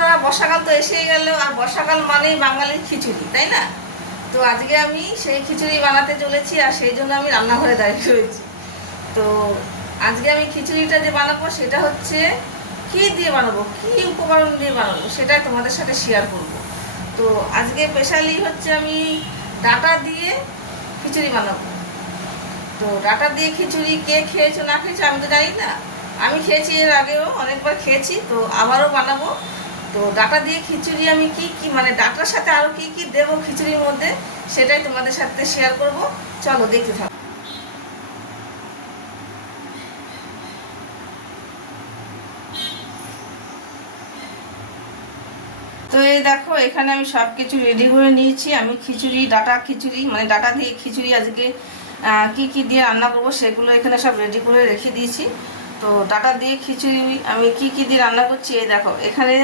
বন্ধুরা, বর্ষাকাল তো এসেই গেল, আর বর্ষাকাল মানেই বাঙালির খিচুড়ি, তাই না? তো আজকে আমি সেই খিচুড়ি বানাতে চলেছি, আর সেই জন্য আমি রান্নাঘরে দাঁড়িয়ে রয়েছি। তো আজকে আমি খিচুড়িটা যে বানাবো সেটা হচ্ছে কী দিয়ে বানাবো, কী উপকরণ দিয়ে বানাবো সেটাই তোমাদের সাথে শেয়ার করব। তো আজকে স্পেশালি হচ্ছে আমি ডাঁটা দিয়ে খিচুড়ি বানাবো। তো ডাঁটা দিয়ে খিচুড়ি কে খেয়েছো না খেয়েছো আমি তো জানি না। আমি খেয়েছি, এর আগেও অনেকবার খেয়েছি, তো আবারও বানাবো। তো ডাঁটা দিয়ে খিচুড়ি আমি কি কি মানে ডাঁটার সাথে আরও কি কি দেবো খিচুড়ির মধ্যে সেটাই তোমাদের সাথে শেয়ার করব। চলো দেখতে থাকো। তো এই দেখো, এখানে আমি সব কিছু রেডি করে নিয়েছি। আমি খিচুড়ি, ডাঁটা খিচুড়ি মানে ডাঁটা দিয়ে খিচুড়ি আজকে কি কি দিয়ে রান্না করবো সেগুলো এখানে সব রেডি করে রেখে দিয়েছি। তো ডাঁটা দিয়ে খিচুড়ি আমি কি কি দিয়ে রান্না করছি এই দেখো। এখানে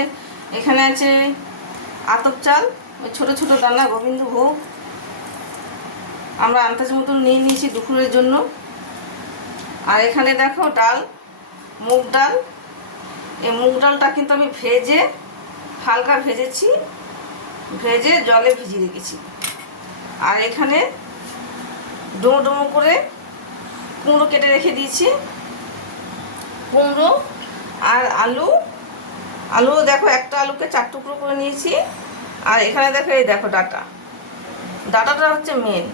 এখানে আছে আতপ চাল, ওই ছোটো ছোটো দানা গোবিন্দভোগ, আমরা আন্দাজ মতন নিয়ে নিয়েছি দুপুরের জন্য। আর এখানে দেখো ডাল, মুগ ডাল। এই মুগ ডালটা কিন্তু আমি ভেজে হালকা ভেজেছি, ভেজে জলে ভিজিয়ে রেখেছি। আর এখানে ডুমো ডুমো করে কুমড়ো কেটে রেখে দিয়েছি, কুমড়ো। আর আলু, আলু দেখো একটা আলুকে 4 টুকরো করে নিয়েছি। আর এখানে দেখো এই দেখো ডাঁটা, ডাঁটাটা হচ্ছে মেন।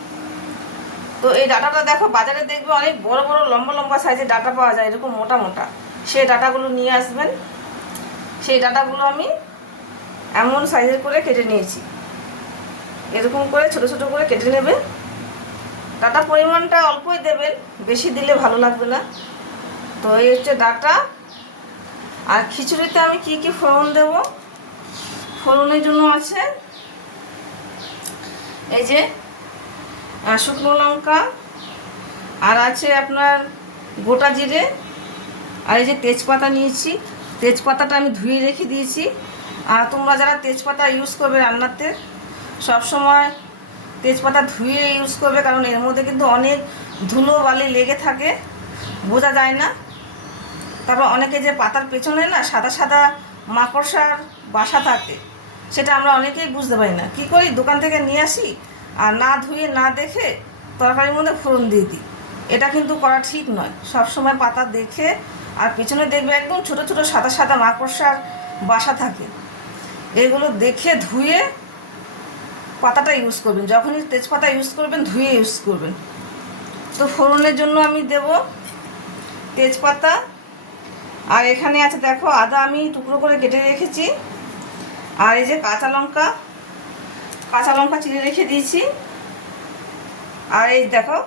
তো এই ডাঁটাটা দেখো বাজারে দেখবে অনেক বড় বড় লম্বা লম্বা সাইজের ডাঁটা পাওয়া যায়, এরকম মোটা মোটা। সেই ডাঁটাগুলো নিয়ে আসবেন। সেই ডাঁটাগুলো আমি এমন সাইজের করে কেটে নিয়েছি, এরকম করে ছোট ছোট করে কেটে নেবে। ডাঁটা পরিমাণটা অল্পই দেবেন, বেশি দিলে ভালো লাগবে না। তো এই হচ্ছে ডাঁটা। আর খিচুড়িতে আমি কি কি ফোড়ন দেব, ফোড়নের জন্য আছে এই যে শুকনো লঙ্কা, আর আছে আপনার গোটা জিরে, আর এই যে তেজপাতা নিয়েছি। তেজপাতাটা আমি ধুয়ে রেখে দিয়েছি। আর তোমরা যারা তেজপাতা ইউজ করবে রান্নাতে, সবসময় তেজপাতা ধুয়ে ইউজ করবে, কারণ এর মধ্যে কিন্তু অনেক ধুলো বালি লেগে থাকে, বোঝা যায় না। তারপর অনেকে যে পাতার পেছনে না সাদা সাদা মাকড়সার বাসা থাকে, সেটা আমরা অনেকেই বুঝতে পারি না। কী করি, দোকান থেকে নিয়ে আসি আর না ধুয়ে না দেখে তরকারির মধ্যে ফোড়ন দিয়ে দিই। এটা কিন্তু করা ঠিক নয়। সব সময় পাতা দেখে, আর পেছনে দেখবে একদম ছোট ছোট সাদা সাদা মাকড়সার বাসা থাকে, এগুলো দেখে ধুয়ে পাতাটা ইউজ করবেন। যখনই তেজপাতা ইউজ করবেন ধুয়ে ইউজ করবেন। তো ফোড়নের জন্য আমি দেব তেজপাতা। আর এখানে আছে দেখো আদা, আমি টুকরো করে কেটে রেখেছি। আর এই যে কাঁচা লঙ্কা, কাঁচা লঙ্কা চিড়ে রেখে দিয়েছি। আর এই দেখো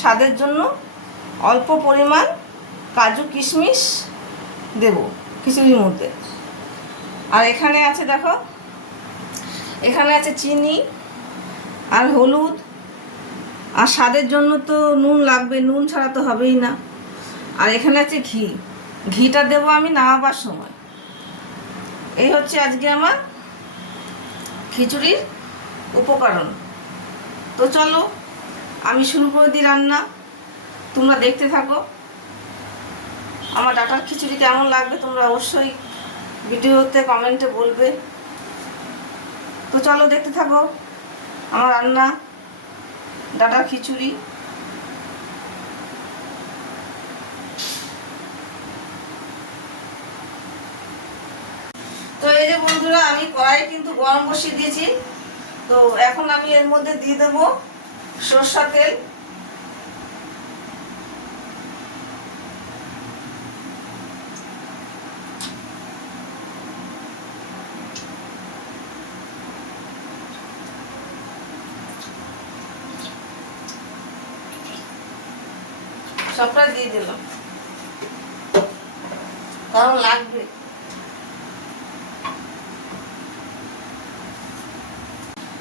স্বাদের জন্য অল্প পরিমাণ কাজু কিশমিশ দেব খিচুড়ির মধ্যে। আর এখানে আছে দেখো, এখানে আছে চিনি আর হলুদ। আর স্বাদের জন্য তো নুন লাগবে, নুন ছাড়া তো হবেই না। আর এখানে আছে ঘি, ঘিটা দেবো আমি নামাবার সময়। এই হচ্ছে আজকে আমার খিচুড়ির উপকরণ। তো চলো আমি শুরু করে দিই রান্না, তোমরা দেখতে থাকো। আমার ডাঁটার খিচুড়ি কেমন লাগবে তোমরা অবশ্যই ভিডিওতে কমেন্টে বলবে। তো চলো দেখতে থাকো আমার রান্না ডাঁটার খিচুড়ি। তো এই যে বন্ধুরা, আমি কড়াই কিন্তু গরম বসিয়ে দিয়েছি। তো এখন আমি এর মধ্যে দিয়ে দেবো সরষের তেল। সবটা দিয়ে দিলাম, কারণ লাগবে।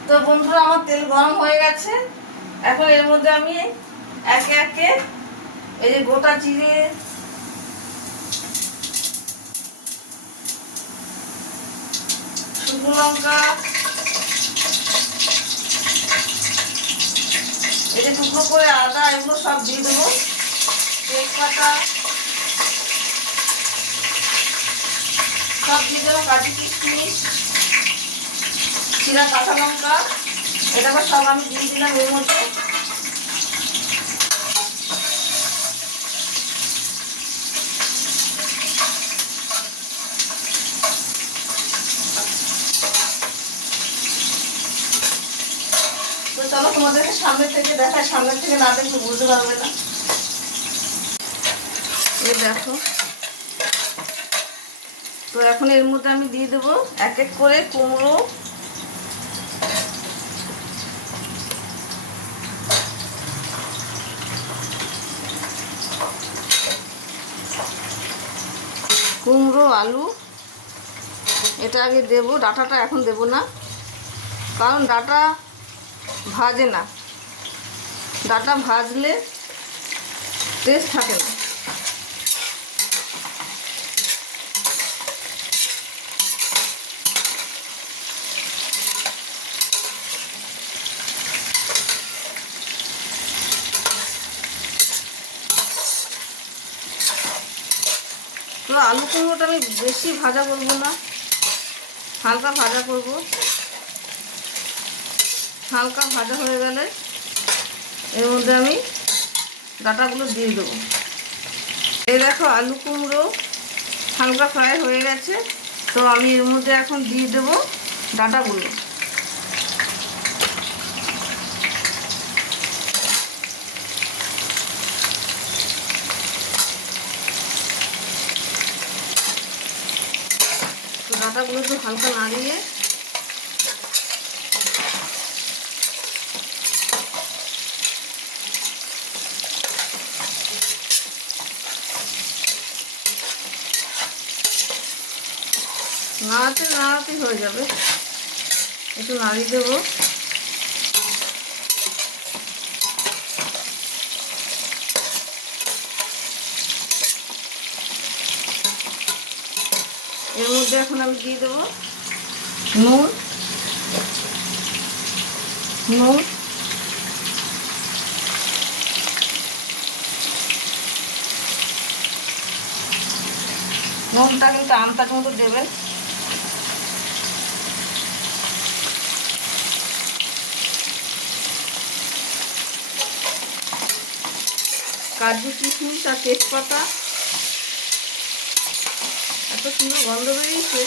তো বন্ধুরা, আমার তেল গরম হয়ে গেছে। এখন এর মধ্যে আমি একে একে এই যে গোটা জিরে, শুকনো লঙ্কা, এই যে টুকরো করে আদা, এগুলো সব দিয়ে দেবো। তেজপাতা সব দিয়ে দেবো, কাজু কিশমিশ, চিরা কাঁচা লঙ্কা, এটাকে সব আমি দিয়ে দিলাম এর মধ্যে। তো চলো তোমাদেরকে সামনে থেকে দেখায়, সামনে থেকে না দেখলে বুঝতে পারবে না। এই দেখো, তো এখন এর মধ্যে আমি দিয়ে দেবো এক এক করে কুমড়ো, আলু। এটা আগে দেবো, ডাঁটাটা এখন দেবো না, কারণ ডাঁটা ভাজে না, ডাঁটা ভাজলে টেস্ট থাকে না। তো আলু কুমড়োটা আমি বেশি ভাজা করবো না, হালকা ভাজা করব। হালকা ভাজা হয়ে গেলে এর মধ্যে আমি ডাঁটাগুলো দিয়ে দেবো। এই দেখো আলু কুমড়ো হালকা ফ্রাই হয়ে গেছে, তো আমি এর মধ্যে এখন দিয়ে দেবো ডাঁটাগুলো। তো ডাঁটাগুলো একটু হালকা নাড়িয়ে নাড়াতে হয়ে যাবে, একটু নাড়িয়ে দেবো। এর মধ্যে এখন আমি দিয়ে দেবো নুন, নুনটা কিন্তু আন্দাজ মতো দেবেন। কাজু কিশমিশ আর তেজপাতা, এত সুন্দর গন্ধ বেরিয়েছে।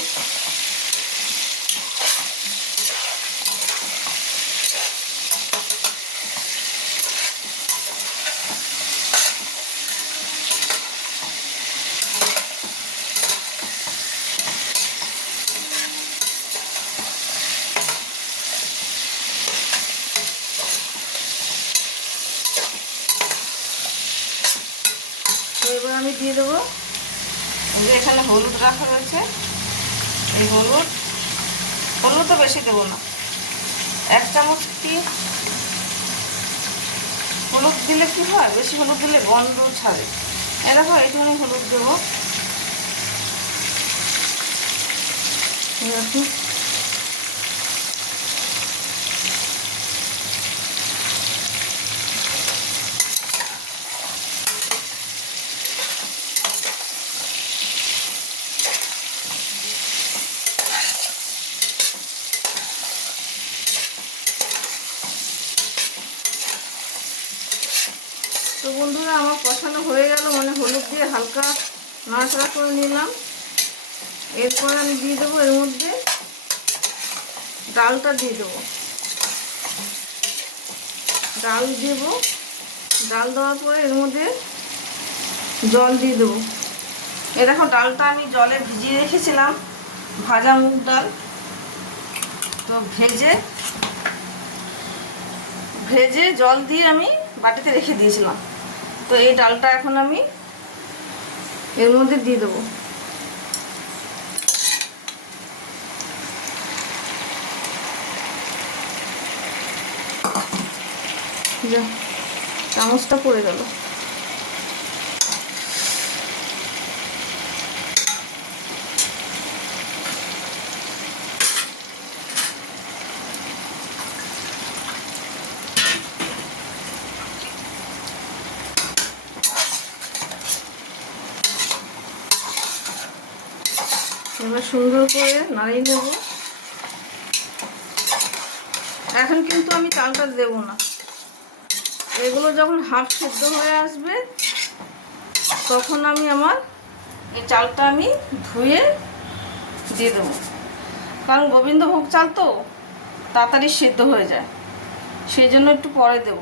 তো এবার আমি দিয়ে দেবো, এখানে হলুদ রাখা রয়েছে, এই হলুদ তো বেশি দেবো না, 1 চামচ। কি হলুদ দিলে কি হয়, বেশি হলুদ দিলে গন্ধ ছাড়ে। এরকম এইটুখানি হলুদ দেবো। তো বন্ধুরা আমার কষানো হয়ে গেল, মানে হলুদ দিয়ে হালকা নাড়াচাড়া করে নিলাম। এরপর আমি দিয়ে দেবো এর মধ্যে ডালটা দিয়ে দেবো, ডাল দেবো। ডাল দেওয়ার পরে এর মধ্যে জল দিয়ে দেবো। এ দেখো ডালটা আমি জলে ভিজিয়ে রেখেছিলাম, ভাজা মুগ ডাল। তো ভেজে জল দিয়ে আমি বাটিতে রেখে দিয়েছিলাম। তো এই ডালটা এখন আমি এর মধ্যে দিয়ে দেবো। চামচটা পড়ে গেল। এবার সুন্দর করে নাড়িয়ে নেব। এখন কিন্তু আমি চালটা দেব না, এগুলো যখন হাফ সেদ্ধ হয়ে আসবে তখন আমি আমার এই চালটা আমি ধুয়ে দিয়ে দেবো, কারণ গোবিন্দভোগ চাল তো তাড়াতাড়ি সেদ্ধ হয়ে যায়, সেই জন্য একটু পরে দেব।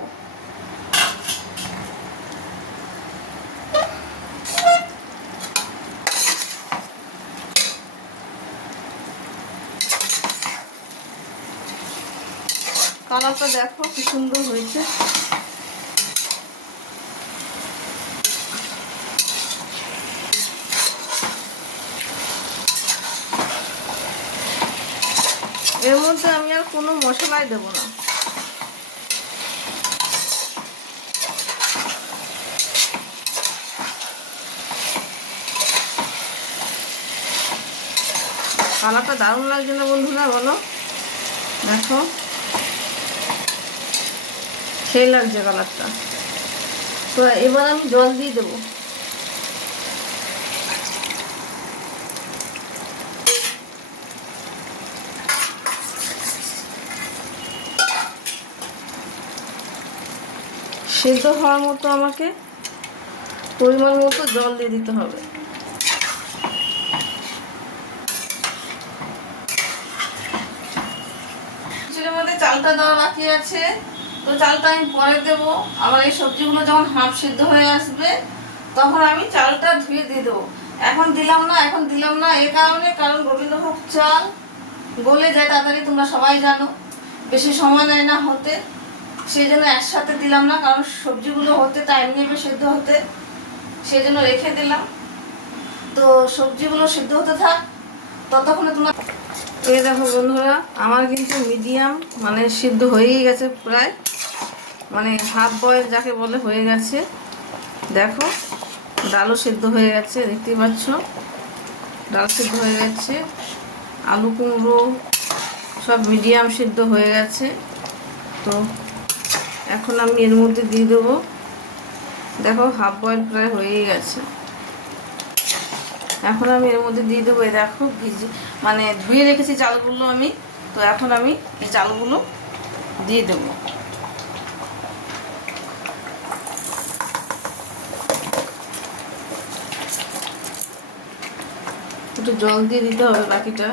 কালারটা দেখো কি সুন্দর হয়েছে। এর মধ্যে আমি আর কোনো মশলাই দেব না। কালারটা দারুণ লাগছে না বন্ধুরা, বলো? দেখো সেই লাগছে কালারটা। তো এবার আমি জল দিয়ে দেবো। সেদ্ধ হওয়ার মতো আমাকে পরিমাণ মতো জল দিয়ে দিতে হবে। খিচুড়ির মধ্যে চালটা দেওয়া বাকি আছে, তো চালটা আমি পরে দেবো। আবার এই সবজিগুলো যখন হাফ সিদ্ধ হয়ে আসবে তখন আমি চালটা ধুয়ে দিয়ে দেবো। এখন দিলাম না এই কারণে, কারণ গোবিন্দভোগ চাল গলে যায় তাড়াতাড়ি, তোমরা সবাই জানো, বেশি সময় নেয় না হতে, সেই জন্য একসাথে দিলাম না, কারণ সবজিগুলো হতে টাইম নেবে সেদ্ধ হতে, সেই জন্য রেখে দিলাম। তো সবজিগুলো সিদ্ধ হতে থাক, ততক্ষণে তোমরা এই দেখো বন্ধুরা, আমার কিন্তু মিডিয়াম মানে সিদ্ধ হয়েই গেছে প্রায়, মানে হাফ বয়েল যাকে বলে হয়ে গেছে। দেখো ডালও সিদ্ধ হয়ে গেছে, দেখতেই পাচ্ছ ডাল সিদ্ধ হয়ে গেছে, আলু কুমড়ো সব মিডিয়াম সিদ্ধ হয়ে গেছে। তো এখন আমি এর মধ্যে দিয়ে দেবো, দেখো হাফ বয়েল প্রায় হয়েই গেছে। এখন আমি এর মধ্যে দিয়ে দেবো, এই দেখো মানে ধুয়ে রেখেছি চালগুলো আমি, তো এখন আমি এই চালগুলো দিয়ে দেবো। একটু জল দিয়ে দিতে হবে বাকিটা।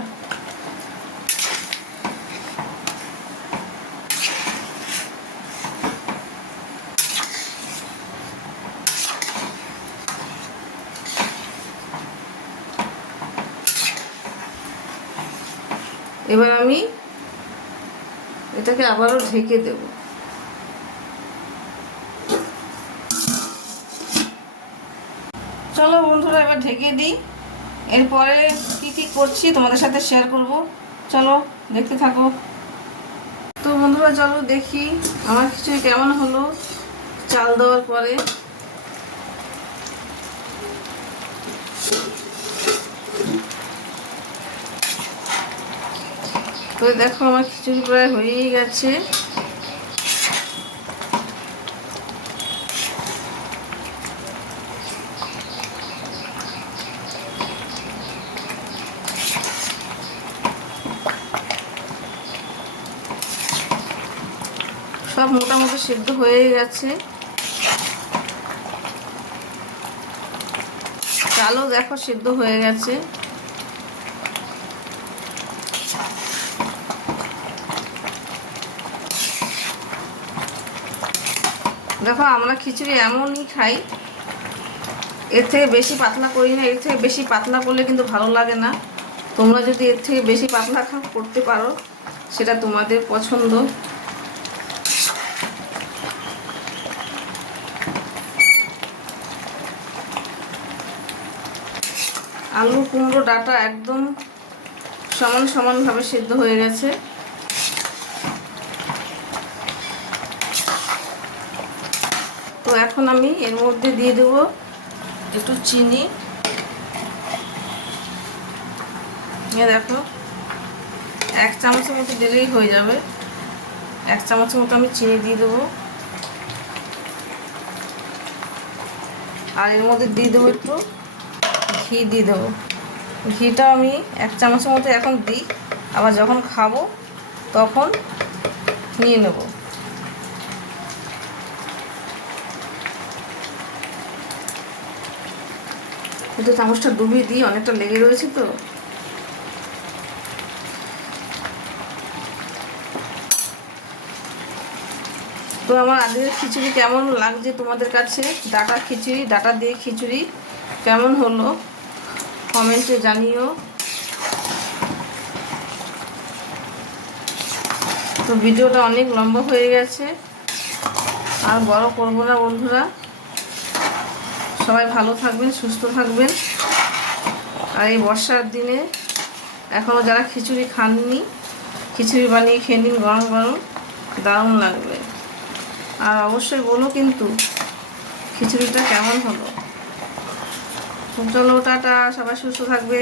এবার আমি এটাকে আবারও ঢেকে দেব। চলো বন্ধুরা এবার ঢেকে দিই, এরপরে কি করছি তোমাদের সাথে শেয়ার করব, চলো দেখতে থাকো। তো বন্ধুরা চলো দেখি আমার খিচুড়ি কেমন হলো চাল দেওয়ার পরে। তো দেখো আমার খিচুড়ি প্রায় হয়েই গেছে। সব মোটামুটি সিদ্ধ হয়ে গেছে, চালও দেখো সিদ্ধ হয়ে গেছে। দেখো আমরা খিচুড়ি এমনই খাই, এর থেকে বেশি পাতলা করি না, এর থেকে বেশি পাতলা করলে কিন্তু ভালো লাগে না। তোমরা যদি এর থেকে বেশি পাতলা করতে পারো সেটা তোমাদের পছন্দ। আলু কুমড়ো ডাঁটা একদম সমানভাবে সিদ্ধ হয়ে গেছে। তো এখন আমি এর মধ্যে দিয়ে দেব একটু চিনি। দেখো 1 চামচের মতো দিলেই হয়ে যাবে, 1 চামচের মতো আমি চিনি দিয়ে দেবো। আর এর মধ্যে দিয়ে দেবো একটু ঘি দিয়ে দেবো। ঘিটা আমি 1 চামচের মতো এখন দিই, আবার যখন খাবো তখন নিয়ে নেব। কিন্তু চামচটা ডুবিয়ে দিই, অনেকটা লেগে রয়েছে তো। তো আমার আজকের খিচুড়ি কেমন লাগছে তোমাদের কাছে, ডাটা খিচুড়ি, ডাটা দিয়ে খিচুড়ি কেমন হলো কমেন্টে জানিও। তো ভিডিওটা অনেক লম্বা হয়ে গেছে, আর বড় করবো না বন্ধুরা। সবাই ভালো থাকবেন, সুস্থ থাকবেন। আর এই বর্ষার দিনে এখনও যারা খিচুড়ি খাননি, খিচুড়ি বানিয়ে খেয়ে নিন গরম গরম, দারুণ লাগবে। আর অবশ্যই বলো কিন্তু খিচুড়িটা কেমন হলো। চলো টাটা, সবাই সুস্থ থাকবে।